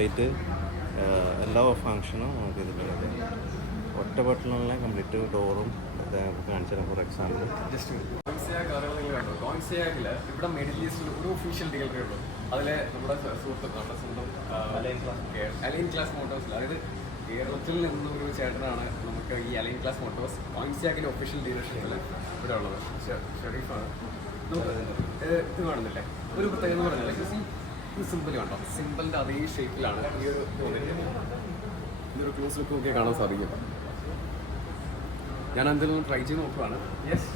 Complete എല്ലാ ഫങ്ഷനും നമുക്ക് ഇതിൽ ഒറ്റ ബട്ടണിലെ കംപ്ലീറ്റ് ഡോറും കാണിച്ചു തരാം. ഫോർ എക്സാമ്പിൾ ജസ്റ്റ് കോൺസിയാക്കിൽ ഇവിടെ മിഡിൽ ഈസ്റ്റിൽ ഒരു ഒഫീഷ്യൽ ഡീലറേ ഉള്ളൂ. അതിൽ നമ്മുടെ സുഹൃത്ത് നമ്മുടെ സ്വന്തം അലൈൻ ക്ലാസ് മോട്ടോഴ്സിൽ, അതായത് കേരളത്തിൽ നിന്നൊരു ചേട്ടനാണ് നമുക്ക് ഈ അലൈൻ ക്ലാസ് മോട്ടോഴ്സ് കോൺസിയാക്കിൻ്റെ ഒഫീഷ്യൽ ഡീലർഷിപ്പിൽ ഇവിടെ ഉള്ളത്. ഷെറീഫാണ്. നമുക്ക് ഇത് കാണുന്നില്ലേ, ഒരു പ്രത്യേകത എന്ന് പറഞ്ഞാൽ ഈ സിമ്പിൾ കണ്ടോ, സിമ്പിളിൻ്റെ അതേ ഷേപ്പിലാണ് ഈ ഒരു ഇതൊരു ക്ലോസ് ലുക്ക് ഒക്കെ കാണാൻ സാധിക്കും. ഞാൻ എന്തെങ്കിലും ട്രൈ ചെയ്ത് നോക്കുകയാണ്. യെസ്.